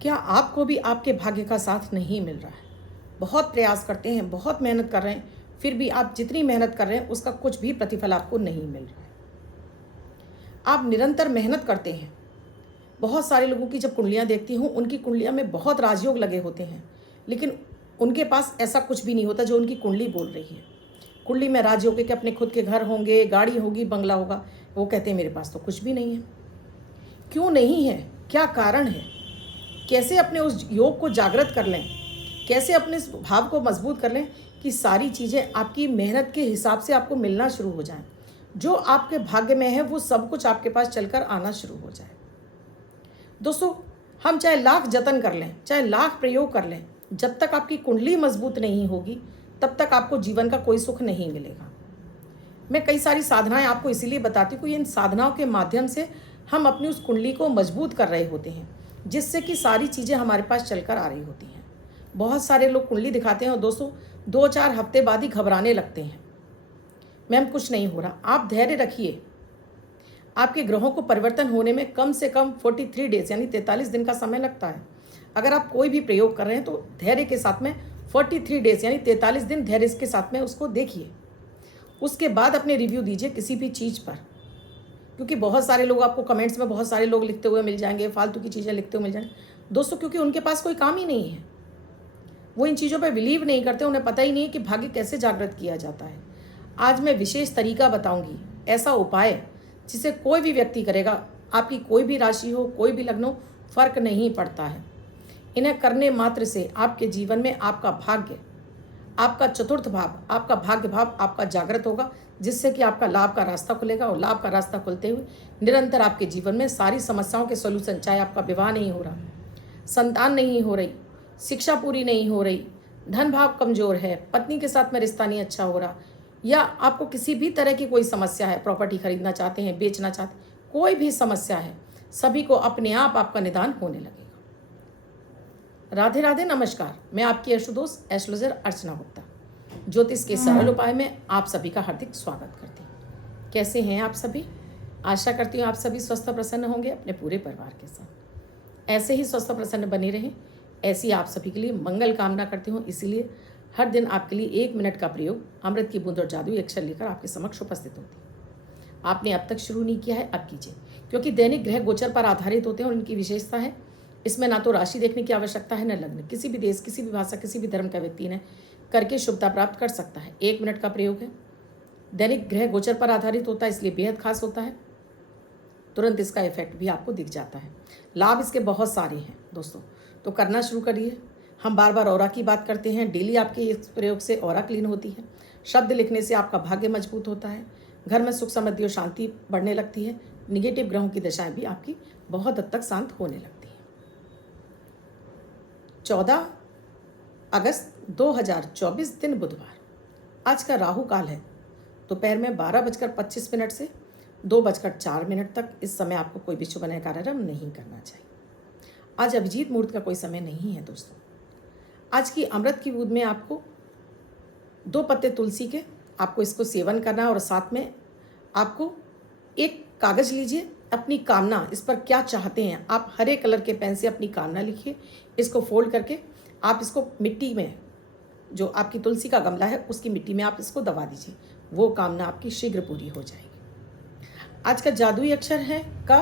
क्या आपको भी आपके भाग्य का साथ नहीं मिल रहा है? बहुत प्रयास करते हैं, बहुत मेहनत कर रहे हैं, फिर भी आप जितनी मेहनत कर रहे हैं उसका कुछ भी प्रतिफल आपको नहीं मिल रहा है। आप निरंतर मेहनत करते हैं। बहुत सारे लोगों की जब कुंडलियाँ देखती हूँ, उनकी कुंडलियाँ में बहुत राजयोग लगे होते हैं, लेकिन उनके पास ऐसा कुछ भी नहीं होता जो उनकी कुंडली बोल रही है। कुंडली में राजयोग है कि अपने खुद के घर होंगे, गाड़ी होगी, बंगला होगा, वो कहते हैं मेरे पास तो कुछ भी नहीं है। क्यों नहीं है? क्या कारण है? कैसे अपने उस योग को जागृत कर लें, कैसे अपने इस भाव को मजबूत कर लें कि सारी चीज़ें आपकी मेहनत के हिसाब से आपको मिलना शुरू हो जाएं। जो आपके भाग्य में है वो सब कुछ आपके पास चलकर आना शुरू हो जाए। दोस्तों, हम चाहे लाख जतन कर लें, चाहे लाख प्रयोग कर लें, जब तक आपकी कुंडली मजबूत नहीं होगी तब तक आपको जीवन का कोई सुख नहीं मिलेगा। मैं कई सारी साधनाएं आपको इसीलिए बताती हूँ, इन साधनाओं के माध्यम से हम अपनी उस कुंडली को मजबूत कर रहे होते हैं, जिससे कि सारी चीज़ें हमारे पास चलकर आ रही होती हैं। बहुत सारे लोग कुंडली दिखाते हैं और दोस्तों 2-4 हफ्ते बाद ही घबराने लगते हैं, मैम कुछ नहीं हो रहा। आप धैर्य रखिए। आपके ग्रहों को परिवर्तन होने में कम से कम 43 डेज यानी 43 दिन का समय लगता है। अगर आप कोई भी प्रयोग कर रहे हैं तो धैर्य के साथ में 43 डेज यानी 43 दिन धैर्य के साथ में उसको देखिए। उसके बाद अपने रिव्यू दीजिए किसी भी चीज़ पर, क्योंकि बहुत सारे लोग आपको कमेंट्स में बहुत सारे लोग लिखते हुए मिल जाएंगे, फालतू की चीज़ें लिखते हुए मिल जाएंगे। दोस्तों, क्योंकि उनके पास कोई काम ही नहीं है, वो इन चीज़ों पर बिलीव नहीं करते, उन्हें पता ही नहीं है कि भाग्य कैसे जागृत किया जाता है। आज मैं विशेष तरीका बताऊंगी, ऐसा उपाय जिसे कोई भी व्यक्ति करेगा, आपकी कोई भी राशि हो, कोई भी लग्न हो, फर्क नहीं पड़ता है। इन्हें करने मात्र से आपके जीवन में आपका भाग्य, आपका चतुर्थ भाव, आपका भाग्य भाव आपका जागृत होगा, जिससे कि आपका लाभ का रास्ता खुलेगा। और लाभ का रास्ता खुलते हुए निरंतर आपके जीवन में सारी समस्याओं के सॉल्यूशन, चाहे आपका विवाह नहीं हो रहा, संतान नहीं हो रही, शिक्षा पूरी नहीं हो रही, धन भाव कमजोर है, पत्नी के साथ में रिश्ता नहीं अच्छा हो रहा, या आपको किसी भी तरह की कोई समस्या है, प्रॉपर्टी खरीदना चाहते हैं, बेचना चाहते हैं, कोई भी समस्या है, सभी को अपने आप आपका निदान होने लगेगा। राधे राधे, नमस्कार। मैं आपकी एस्ट्रोदोस्त एस्ट्रोलॉजर अर्चना गुप्ता ज्योतिष के सरल उपाय में आप सभी का हार्दिक स्वागत करती हूँ। कैसे हैं आप सभी? आशा करती हूँ आप सभी स्वस्थ और प्रसन्न होंगे अपने पूरे परिवार के साथ। ऐसे ही स्वस्थ और प्रसन्न बने रहें, ऐसी आप सभी के लिए मंगल कामना करती हूँ। इसीलिए हर दिन आपके लिए 1 मिनट का प्रयोग अमृत की बूंद और जादुई अक्षर लेकर आपके समक्ष उपस्थित होती है। आपने अब तक शुरू नहीं किया है, अब कीजिए, क्योंकि दैनिक ग्रह गोचर पर आधारित होते हैं और इनकी विशेषता है, इसमें ना तो राशि देखने की आवश्यकता है, न लग्न। किसी भी देश, किसी भी भाषा, किसी भी धर्म का व्यक्ति ने करके शुभता प्राप्त कर सकता है। 1 मिनट का प्रयोग है, दैनिक ग्रह गोचर पर आधारित होता है, इसलिए बेहद खास होता है। तुरंत इसका इफेक्ट भी आपको दिख जाता है। लाभ इसके बहुत सारे हैं दोस्तों, तो करना शुरू करिए। हम बार बार ऑरा की बात करते हैं, डेली आपके इस प्रयोग से ऑरा क्लीन होती है। शब्द लिखने से आपका भाग्य मजबूत होता है, घर में सुख समृद्धि और शांति बढ़ने लगती है। निगेटिव ग्रहों की दशाएं भी आपकी बहुत हद तक शांत होने लगती हैं। 14 अगस्त 2024 दिन बुधवार, आज का राहु काल है दोपहर में 12:25 से 2:04 तक। इस समय आपको कोई भी शुभ नया कार्यक्रम नहीं करना चाहिए। आज अभिजीत मुहूर्त का कोई समय नहीं है दोस्तों। आज की अमृत की बूंद में आपको 2 पत्ते तुलसी के, आपको इसको सेवन करना है। और साथ में आपको एक कागज़ लीजिए, अपनी कामना, इस पर क्या चाहते हैं आप, हरे कलर के पेन से अपनी कामना लिखिए। इसको फोल्ड करके आप इसको मिट्टी में, जो आपकी तुलसी का गमला है उसकी मिट्टी में आप इसको दबा दीजिए। वो कामना आपकी शीघ्र पूरी हो जाएगी। आज का जादुई अक्षर है का,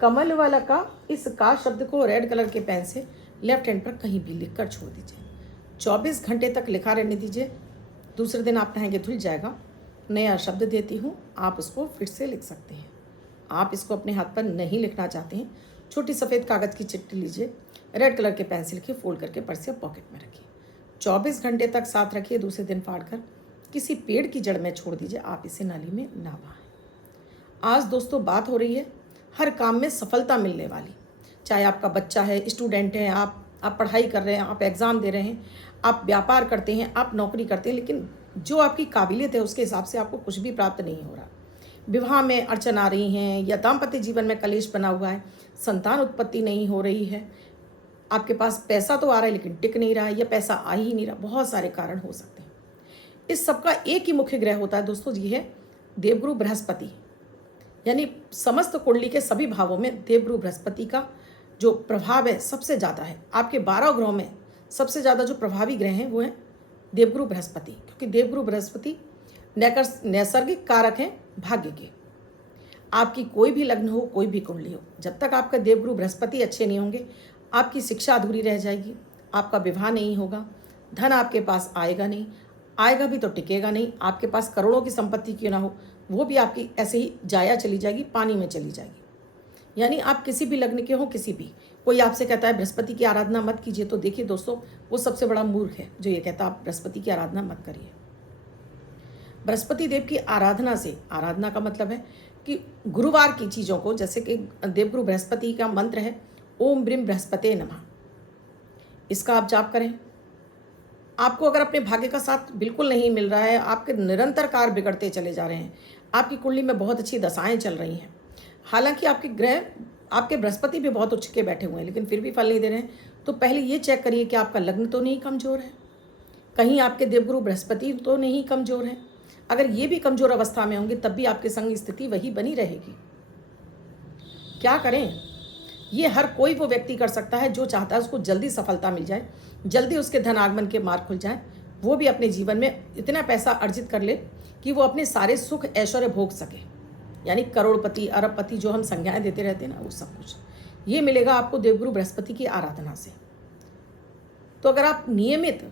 कमल वाला का। इस का शब्द को रेड कलर के पेन से लेफ्ट हैंड पर कहीं भी लिख कर छोड़ दीजिए। 24 घंटे तक लिखा रहने दीजिए। दूसरे दिन आप नहाएंगे धुल जाएगा। नया शब्द देती हूँ, आप उसको फिर से लिख सकते हैं। आप इसको अपने हाथ पर नहीं लिखना चाहते हैं, छोटी सफ़ेद कागज़ की चिट्ठी लीजिए, रेड कलर के पेन से लिखिए, फोल्ड करके पर्स या पॉकेट में रखिए। 24 घंटे तक साथ रखिए। दूसरे दिन फाड़ कर किसी पेड़ की जड़ में छोड़ दीजिए। आप इसे नाली में ना बहाएं। आज दोस्तों बात हो रही है हर काम में सफलता मिलने वाली। चाहे आपका बच्चा है, स्टूडेंट है, आप पढ़ाई कर रहे हैं, आप एग्ज़ाम दे रहे हैं, आप व्यापार करते हैं, आप नौकरी करते हैं, लेकिन जो आपकी काबिलियत है उसके हिसाब से आपको कुछ भी प्राप्त नहीं हो रहा। विवाह में अड़चन आ रही हैं, या दाम्पत्य जीवन में कलेश बना हुआ है, संतान उत्पत्ति नहीं हो रही है, आपके पास पैसा तो आ रहा है लेकिन टिक नहीं रहा है, या पैसा आ ही नहीं रहा। बहुत सारे कारण हो सकते हैं। इस सबका एक ही मुख्य ग्रह होता है दोस्तों, ये है देवगुरु बृहस्पति। यानी समस्त कुंडली के सभी भावों में देवगुरु बृहस्पति का जो प्रभाव है सबसे ज़्यादा है। आपके 12 ग्रहों में सबसे ज़्यादा जो प्रभावी ग्रह हैं वो हैं देवगुरु बृहस्पति, क्योंकि देवगुरु बृहस्पति नैसर्गिक कारक हैं भाग्य के। आपकी कोई भी लग्न हो, कोई भी कुंडली हो, जब तक आपका देवगुरु बृहस्पति अच्छे नहीं होंगे, आपकी शिक्षा अधूरी रह जाएगी, आपका विवाह नहीं होगा, धन आपके पास आएगा नहीं, आएगा भी तो टिकेगा नहीं। आपके पास करोड़ों की संपत्ति क्यों ना हो, वो भी आपकी ऐसे ही जाया चली जाएगी, पानी में चली जाएगी। यानी आप किसी भी लग्न के हो, किसी भी, कोई आपसे कहता है बृहस्पति की आराधना मत कीजिए, तो देखिए दोस्तों, वो सबसे बड़ा मूर्ख है जो ये कहता है आप बृहस्पति की आराधना मत करिए। बृहस्पति देव की आराधना से, आराधना का मतलब है कि गुरुवार की चीज़ों को, जैसे कि देवगुरु बृहस्पति का मंत्र है ओम ब्रीम बृहस्पते नमः, इसका आप जाप करें। आपको अगर अपने भाग्य का साथ बिल्कुल नहीं मिल रहा है, आपके निरंतर कार्य बिगड़ते चले जा रहे हैं, आपकी कुंडली में बहुत अच्छी दशाएं चल रही हैं, हालांकि आपके ग्रह, आपके बृहस्पति भी बहुत उच्च के बैठे हुए हैं, लेकिन फिर भी फल नहीं दे रहे हैं, तो पहले ये चेक करिए कि आपका लग्न तो नहीं कमज़ोर है, कहीं आपके देवगुरु बृहस्पति तो नहीं कमज़ोर है। अगर ये भी कमज़ोर अवस्था में होंगे तब भी आपके संग स्थिति वही बनी रहेगी। क्या करें? ये हर कोई वो व्यक्ति कर सकता है जो चाहता है उसको जल्दी सफलता मिल जाए, जल्दी उसके धन आगमन के मार्ग खुल जाए, वो भी अपने जीवन में इतना पैसा अर्जित कर ले कि वो अपने सारे सुख ऐश्वर्य भोग सके, यानी करोड़पति, अरबपति जो हम संज्ञाएं देते रहते हैं ना, वो सब कुछ ये मिलेगा आपको देवगुरु बृहस्पति की आराधना से। तो अगर आप नियमित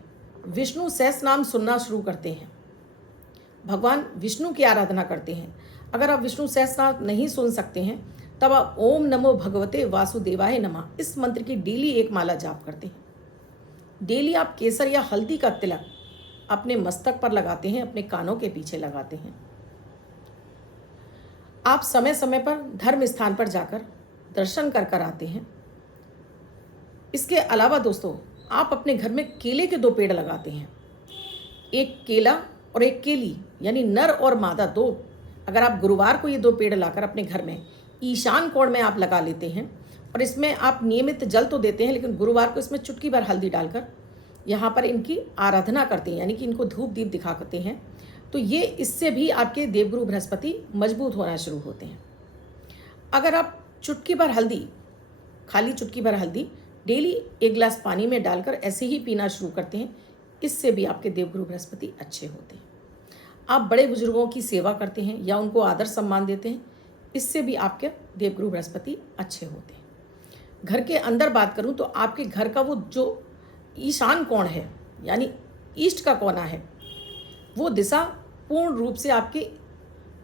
विष्णु सहस्त्र नाम सुनना शुरू करते हैं, भगवान विष्णु की आराधना करते हैं, अगर आप विष्णु सहस्त्र नाम नहीं सुन सकते हैं, तब आप ओम नमो भगवते वासुदेवाय नमः इस मंत्र की डेली एक माला जाप करते हैं। डेली आप केसर या हल्दी का तिलक अपने मस्तक पर लगाते हैं, अपने कानों के पीछे लगाते हैं। आप समय समय पर धर्म स्थान पर जाकर दर्शन कर कर आते हैं। इसके अलावा दोस्तों, आप अपने घर में केले के 2 पेड़ लगाते हैं, एक केला और एक केली, यानी नर और मादा 2। अगर आप गुरुवार को ये 2 पेड़ लाकर अपने घर में ईशान कोण में आप लगा लेते हैं, और इसमें आप नियमित जल तो देते हैं, लेकिन गुरुवार को इसमें चुटकी भर हल्दी डालकर यहाँ पर इनकी आराधना करते हैं, यानी कि इनको धूप दीप दिखाते हैं, तो ये इससे भी आपके देवगुरु बृहस्पति मजबूत होना शुरू होते हैं। अगर आप चुटकी भर हल्दी, खाली चुटकी भर हल्दी डेली 1 गिलास पानी में डालकर ऐसे ही पीना शुरू करते हैं, इससे भी आपके देवगुरु बृहस्पति अच्छे होते हैं। आप बड़े बुजुर्गों की सेवा करते हैं या उनको आदर सम्मान देते हैं, इससे भी आपके देवगुरु बृहस्पति अच्छे होते हैं। घर के अंदर बात करूं तो आपके घर का वो जो ईशान कोण है, यानी ईस्ट का कोना है, वो दिशा पूर्ण रूप से आपके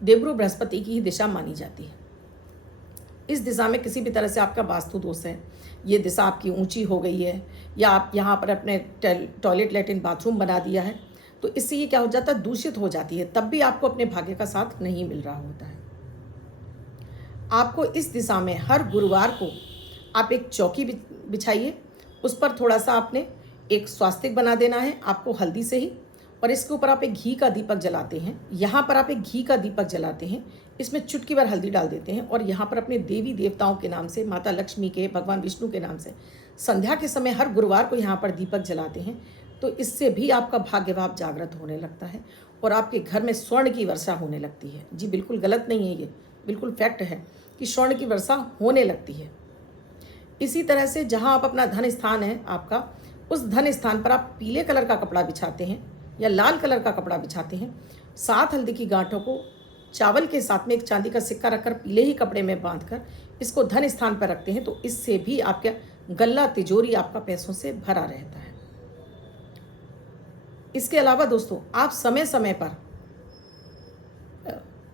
देवगुरु बृहस्पति की ही दिशा मानी जाती है। इस दिशा में किसी भी तरह से आपका वास्तु दोष है, ये दिशा आपकी ऊंची हो गई है, या आप यहाँ पर अपने टॉयलेट लैट्रिन बाथरूम बना दिया है, तो इससे ये क्या हो जाता है, दूषित हो जाती है, तब भी आपको अपने भाग्य का साथ नहीं मिल रहा होता है। आपको इस दिशा में हर गुरुवार को आप एक चौकी बिछाइए, उस पर थोड़ा सा आपने एक स्वास्तिक बना देना है आपको हल्दी से ही, और इसके ऊपर आप एक घी का दीपक जलाते हैं। यहाँ पर आप एक घी का दीपक जलाते हैं, इसमें चुटकी भर हल्दी डाल देते हैं, और यहाँ पर अपने देवी देवताओं के नाम से, माता लक्ष्मी के, भगवान विष्णु के नाम से संध्या के समय हर गुरुवार को यहाँ पर दीपक जलाते हैं। तो इससे भी आपका भाग्य भाव जागृत होने लगता है और आपके घर में स्वर्ण की वर्षा होने लगती है। जी बिल्कुल गलत नहीं है, ये बिल्कुल फैक्ट है कि स्वर्ण की वर्षा होने लगती है। इसी तरह से जहाँ आप अपना धन स्थान है आपका, उस धन स्थान पर आप पीले कलर का कपड़ा बिछाते हैं या लाल कलर का कपड़ा बिछाते हैं। 7 हल्दी की गांठों को चावल के साथ में एक चांदी का सिक्का रखकर पीले ही कपड़े में बांधकर इसको धन स्थान पर रखते हैं, तो इससे भी आपका गल्ला तिजोरी आपका पैसों से भरा रहता है। इसके अलावा दोस्तों, आप समय समय पर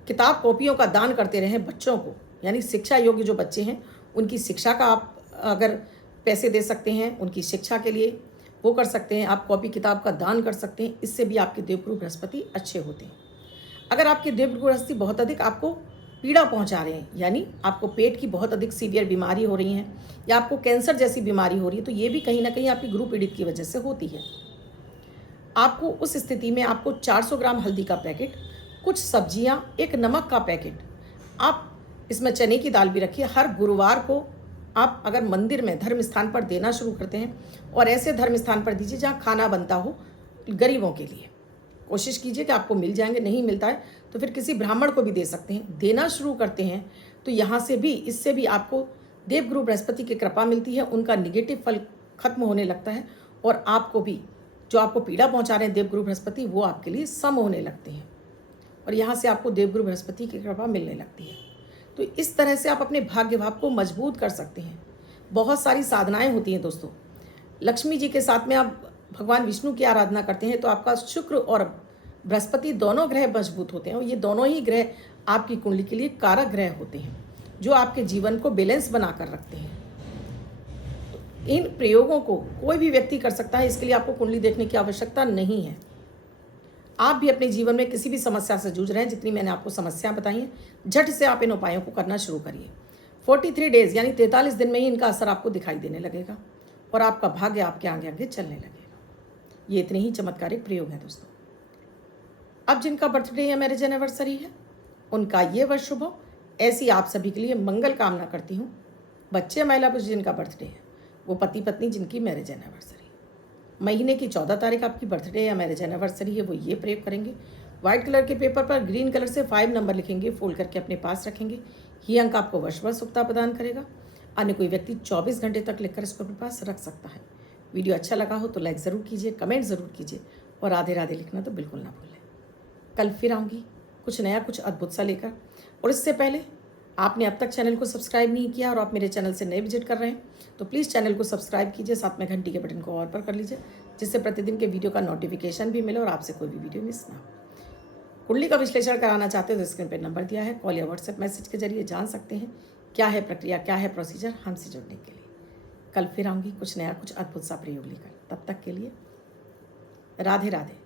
किताब कॉपियों का दान करते रहें बच्चों को, यानी शिक्षा योग्य जो बच्चे हैं उनकी शिक्षा का आप अगर पैसे दे सकते हैं, उनकी शिक्षा के लिए वो कर सकते हैं, आप कॉपी किताब का दान कर सकते हैं। इससे भी आपके देवगुरु बृहस्पति अच्छे होते हैं। अगर आपके देवगुरु बृहस्पति बहुत अधिक आपको पीड़ा पहुंचा रहे हैं, यानी आपको पेट की बहुत अधिक सीवियर बीमारी हो रही है या आपको कैंसर जैसी बीमारी हो रही है, तो ये भी कहीं ना कहीं आपकी गुरु पीड़ित की वजह से होती है। आपको उस स्थिति में आपको 400 ग्राम हल्दी का पैकेट, कुछ सब्जियां, एक नमक का पैकेट, आप इसमें चने की दाल भी रखिए। हर गुरुवार को आप अगर मंदिर में धर्म स्थान पर देना शुरू करते हैं, और ऐसे धर्म स्थान पर दीजिए जहाँ खाना बनता हो गरीबों के लिए। कोशिश कीजिए कि आपको मिल जाएंगे, नहीं मिलता है तो फिर किसी ब्राह्मण को भी दे सकते हैं। देना शुरू करते हैं तो यहाँ से भी, इससे भी आपको देवगुरु बृहस्पति की कृपा मिलती है, उनका निगेटिव फल खत्म होने लगता है और आपको भी जो आपको पीड़ा पहुंचा रहे हैं देवगुरु बृहस्पति, वो आपके लिए सम होने लगते हैं और यहाँ से आपको देवगुरु बृहस्पति की कृपा मिलने लगती है। तो इस तरह से आप अपने भाग्य भाव को मजबूत कर सकते हैं। बहुत सारी साधनाएं होती हैं दोस्तों। लक्ष्मी जी के साथ में आप भगवान विष्णु की आराधना करते हैं तो आपका शुक्र और बृहस्पति दोनों ग्रह मजबूत होते हैं और ये दोनों ही ग्रह आपकी कुंडली के लिए कारक ग्रह होते हैं जो आपके जीवन को बैलेंस बना कर रखते हैं। तो इन प्रयोगों को कोई भी व्यक्ति कर सकता है, इसके लिए आपको कुंडली देखने की आवश्यकता नहीं है। आप भी अपने जीवन में किसी भी समस्या से जूझ रहे हैं, जितनी मैंने आपको समस्या बताई हैं, झट से आप इन उपायों को करना शुरू करिए। 43 डेज यानी 43 दिन में ही इनका असर आपको दिखाई देने लगेगा और आपका भाग्य आपके आगे आगे चलने लगेगा। ये इतने ही चमत्कारिक प्रयोग हैं दोस्तों। अब जिनका बर्थडे या मैरिज एनिवर्सरी है उनका ये वर्ष शुभ हो, ऐसी आप सभी के लिए मंगल कामना करती हूँ। बच्चे महिला पुरुष जिनका बर्थडे है, वो पति पत्नी जिनकी मैरिज एनिवर्सरी, महीने की 14 तारीख आपकी बर्थडे या मैरिज एनिवर्सरी है, वो ये प्रयोग करेंगे। व्हाइट कलर के पेपर पर ग्रीन कलर से 5 नंबर लिखेंगे, फोल्ड करके अपने पास रखेंगे। ये अंक आपको वर्ष भर सुखता प्रदान करेगा। अन्य कोई व्यक्ति 24 घंटे तक लिखकर इसको अपने पास रख सकता है। वीडियो अच्छा लगा हो तो लाइक ज़रूर कीजिए, कमेंट ज़रूर कीजिए और राधे राधे लिखना तो बिल्कुल ना भूलें। कल फिर आऊँगी कुछ नया, कुछ अद्भुत सा लेकर। और इससे पहले आपने अब तक चैनल को सब्सक्राइब नहीं किया और आप मेरे चैनल से नए विजिट कर रहे हैं तो प्लीज़ चैनल को सब्सक्राइब कीजिए, साथ में घंटी के बटन को ऑल पर कर लीजिए, जिससे प्रतिदिन के वीडियो का नोटिफिकेशन भी मिले और आपसे कोई भी वीडियो मिस ना हो। कुंडली का विश्लेषण कराना चाहते हो तो स्क्रीन पर नंबर दिया है, कॉल या व्हाट्सएप मैसेज के जरिए जान सकते हैं क्या है प्रक्रिया, क्या है प्रोसीजर हमसे जुड़ने के लिए। कल फिर आऊँगी कुछ नया, कुछ अद्भुत सा प्रयोग लेकर। तब तक के लिए राधे राधे।